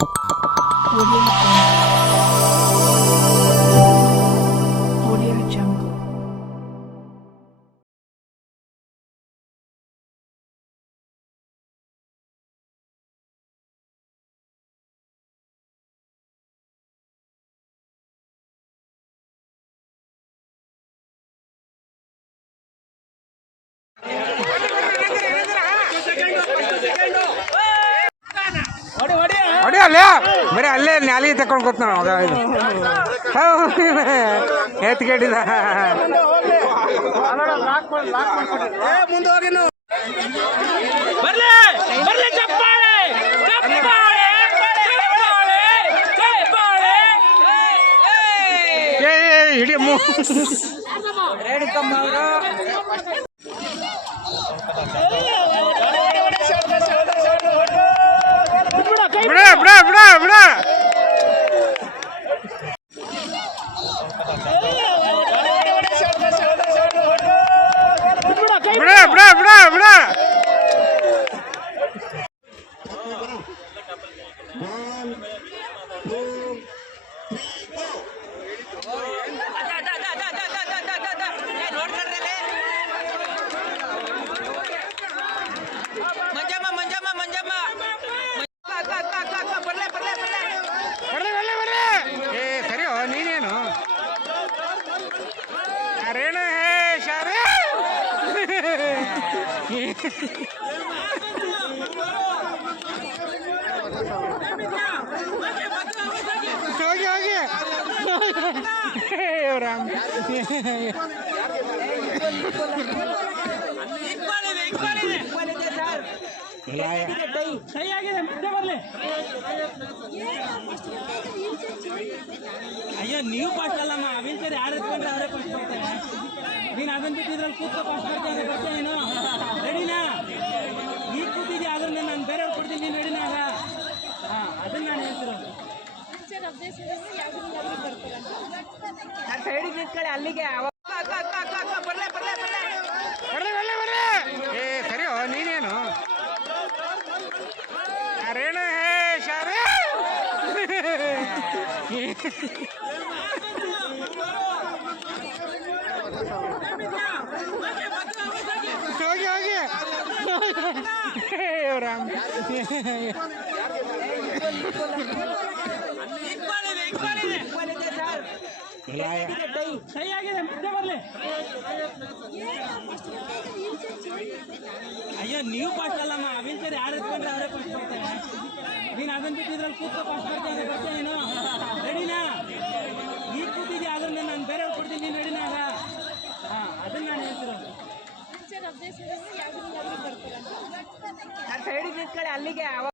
Audio Jungle. ಹೊಡಿ ಅಲ್ಲೇ ಬರೀ ಅಲ್ಲೇ ನ್ಯಾಲಿ ತಕೊಂಡು ಕೂತ್ನ ಮಗ ಇದು ಎತ್ಕೇಟಿದ ಹಿಡಿ ಬಿಡ ಬಿಡ ಬಿಡ ಬಿಡ ಬಿಡ ಬಿಡ ಬಿಡ ಬಿಡ ನೀನೇನು ಅರೇಣ ಶಾರೆ ಹೋಗಿ ಹೋಗಿ ರಾಮ್ ಅಯ್ಯೋ ನೀವು ಫಾಸ್ಟ್ ಅಲ್ಲಮ್ಮ ವೀಲ್ ಚೇರ್ ಯಾರು ಎತ್ಕೊಂಡ್ರೆ ಅವರೇ ಫಾಸ್ಟ್ ಬರ್ತಾರೆ ನೀನು ಅದನ್ನ ಬಿಟ್ಟು ಇದ್ರಲ್ಲಿ ಕೂತ್ಕೊ ಫಾಸ್ಟ್ ಬರ್ತೀನಿ ಬರ್ತೀನಿ ನೀನು ರೆಡಿನಾ ಈಗ ಕೂತಿದ್ಯಾ ಅದನ್ನ ನಾನು ಬೇರೆಯವ್ರು ಕೊಡ್ತೀನಿ ನೀನು ರೆಡಿನಾ ಆಗ ಹಾಂ ಅದನ್ನ ನಾನು ಹೇಳ್ತಿರೋದು ಸೈಡಿಗೆ ನಿಂತ್ಕೊಳ್ಳಿ ಅಲ್ಲಿಗೆ ಏ ಸರಿ ನೀನೇನು ಅರೇಣ ಶಾರೆ ಹೋಗಿ ಹೋಗಿ ರಾಮ್ ಸಹಿ ಆಗಿದೆ ಮತ್ತೆ ಬರಲಿ ಅಯ್ಯೋ ನೀವು ಫಾಸ್ಟ್ ಅಲ್ಲಮ್ಮ ವೀಲ್ ಚೇರ್ ಯಾರು ಎತ್ಕೊಂಡ್ರೆ ಅವರೇ ಫಾಸ್ಟ್ ಬರ್ತಾರೆ ನೀನು ಅದನ್ನ ಬಿಟ್ಟು ಇದ್ರಲ್ಲಿ ಕೂತ್ಕೊ ಫಾಸ್ಟ್ ಬರ್ತೀನಿ ಬರ್ತೀನಿ ನೀನು ರೆಡಿನಾ ಈಗ ಕೂತಿದ್ಯಾ ಅದನ್ನ ನಾನು ಬೇರೆಯವ್ರು ಕೊಡ್ತೀನಿ ನೀನು ರೆಡಿನಾ ಆಗ ಹಾಂ ಅದನ್ನ ನಾನು ಹೇಳ್ತಿರೋದು ಸೈಡಿಗೆ ನಿಂತ್ಕೊಳ್ಳಿ ಅಲ್ಲಿಗೆ